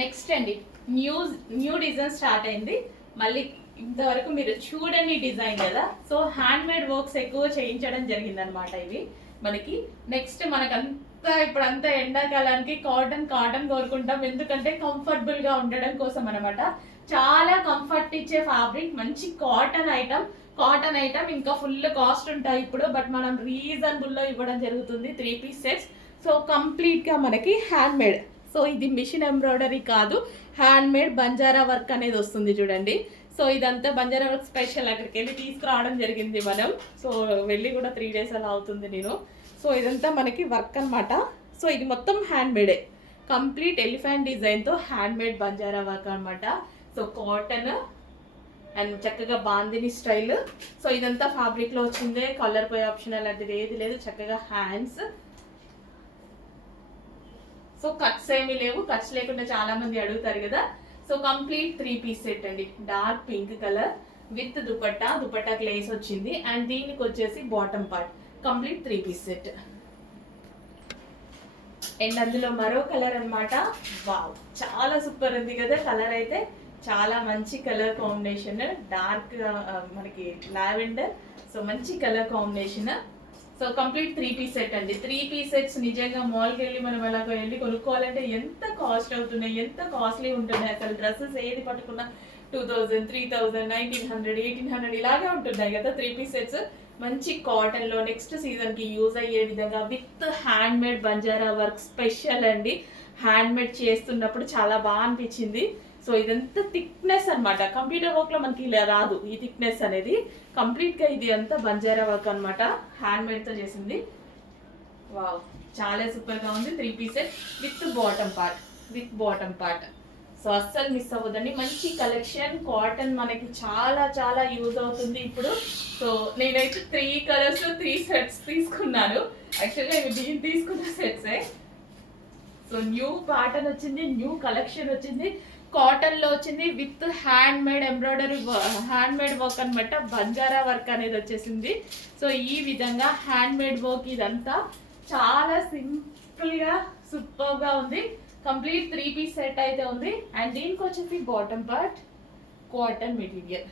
Next అండి new new design start అయింది. మళ్ళీ ఇంతవరకు మీరు చూడని డిజైన్ కదా, సో హ్యాండ్ మేడ్ వర్క్స్ ఎక్కువ చేయించడం జరిగిందనమాట. ఇవి మనకి నెక్స్ట్ మనకంతా ఇప్పుడంతా ఎండాకాలానికి కాటన్ కాటన్ కోరుకుంటాం, ఎందుకంటే కంఫర్టబుల్ గా ఉండడం కోసం అనమాట. చాలా కంఫర్ట్ ఇచ్చే ఫ్యాబ్రిక్, మంచి కాటన్ ఐటమ్ ఇంకా ఫుల్ కాస్ట్ ఉంటాయి ఇప్పుడు, బట్ మనం రీజనబుల్ లో ఇవ్వడం జరుగుతుంది. 3 పీస్ సెట్స్. సో కంప్లీట్ గా మనకి హ్యాండ్ మేడ్. సో ఇది మిషన్ ఎంబ్రాయిడరీ కాదు, హ్యాండ్ మేడ్ బంజారా వర్క్ అనేది వస్తుంది చూడండి. సో ఇదంతా బంజారా వర్క్ స్పెషల్, అక్కడికి వెళ్ళి తీసుకురావడం జరిగింది మనం. సో వెళ్ళి కూడా 3 days అలా అవుతుంది నేను. సో ఇదంతా మనకి వర్క్ అనమాట. సో ఇది మొత్తం హ్యాండ్ మేడే, కంప్లీట్ ఎలిఫెంట్ డిజైన్తో హ్యాండ్ మేడ్ బంజారా వర్క్ అనమాట. సో కాటన్ అండ్ చక్కగా బాందిని స్టైల్. సో ఇదంతా ఫ్యాబ్రిక్లో వచ్చిందే, కలర్ పోయే ఆప్షన్ అలాంటిది ఏది లేదు. చక్కగా హ్యాండ్స్. సో కట్స్ ఏమీ లేవు, కట్స్ లేకుండా చాలా మంది అడుగుతారు కదా. సో కంప్లీట్ 3 పీస్ సెట్ అండి. Dark pink colour with dupatta lace వచ్చింది. అండ్ దీనికి వచ్చేసి bottom part. Complete 3 piece set. And అందులో మరో కలర్ అనమాట. వావ్, చాలా సూపర్ ఉంది కదా కలర్ అయితే. చాలా మంచి కలర్ కాంబినేషన్, డార్క్ మనకి లావెండర్. సో మంచి colour combination. So complete 3 piece set అండి. 3 పీస్ సెట్స్ నిజంగా మాల్కి వెళ్ళి మనం అలాగ వెళ్ళి కొనుక్కోవాలంటే ఎంత కాస్ట్ అవుతున్నాయి, ఎంత కాస్ట్లీ ఉంటున్నాయి. అసలు డ్రెస్సెస్ ఏది పట్టుకున్నా 2000, 3000, 1900, 1800 ఇలాగే ఉంటున్నాయి కదా 3 పీస్ సెట్స్. మంచి కాటన్ లో నెక్స్ట్ సీజన్ కి యూజ్ అయ్యే విధంగా with hand made Banjara work special అండి. హ్యాండ్ మేడ్ చేస్తున్నప్పుడు చాలా బాగా అనిపించింది. సో ఇదంతా థిక్నెస్ అనమాట. కంప్యూటర్ వర్క్ లో మనకి ఇలా రాదు ఈ థిక్నెస్ అనేది. కంప్లీట్ గా ఇది అంతా బంజారా వర్క్ అనమాట, హ్యాండ్ మేడ్ తో చేసింది. వావ్, చాలా సూపర్ గా ఉంది. 3 piece with bottom part. So అస్సలు మిస్ అవ్వదండి. మంచి కలెక్షన్, కాటన్ మనకి చాలా చాలా యూజ్ అవుతుంది ఇప్పుడు. సో నేనైతే 3 కలర్స్ 3 సెట్స్ తీసుకున్నాను. యాక్చువల్గా ఇవి నేను తీసుకున్న సెట్సే. సో న్యూ ప్యాటర్న్ వచ్చింది, న్యూ కలెక్షన్ వచ్చింది, కాటన్ లో వచ్చింది with hand made embroidery, hand made work అనమాట. బంజారా వర్క్ అనేది వచ్చేసింది. సో ఈ విధంగా హ్యాండ్ మేడ్ వర్క్ ఇదంతా చాలా సింపుల్ గా సూపర్ గా ఉంది. కంప్లీట్ 3 పీస్ సెట్ అయితే ఉంది. అండ్ దీనికి వచ్చేసి బాటమ్ పార్ట్ కాటన్ మెటీరియల్.